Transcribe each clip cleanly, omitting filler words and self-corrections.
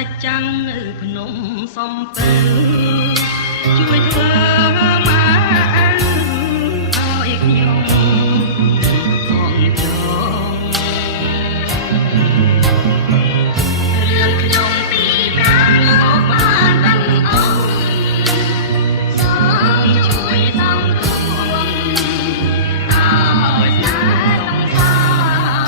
សាច់ចាំងនៅភ្នំសំពៅជួយធ្វើមកឲ្យខ្ញុំផងចងរឿងខ្ញុំពីប្រាំមកបានដឹងអង្គសូមជួយសំរួលឲ្យស្នេហ៍សង្សារ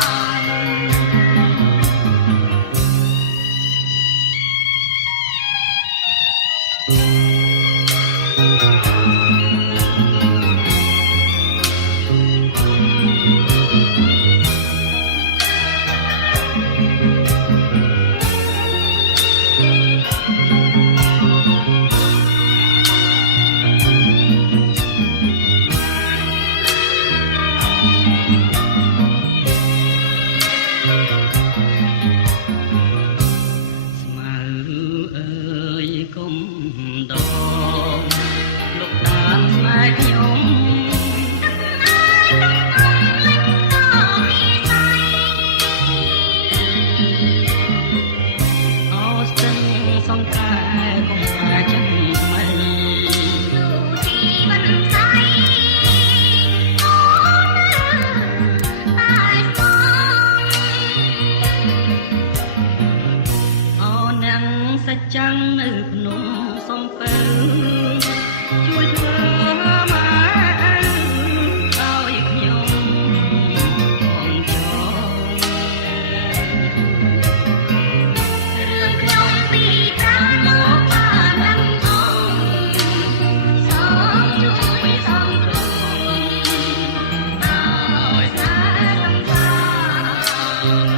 សាច់ចាំងនៅភ្នំសំពៅជួយធ្វើមកឲ្យខ្ញុំផងចងរឿងខ្ញុំពីប្រាំមកបានដឹងអង្គសូមជួយសំរួលឲ្យស្នេហ៍សង្សារ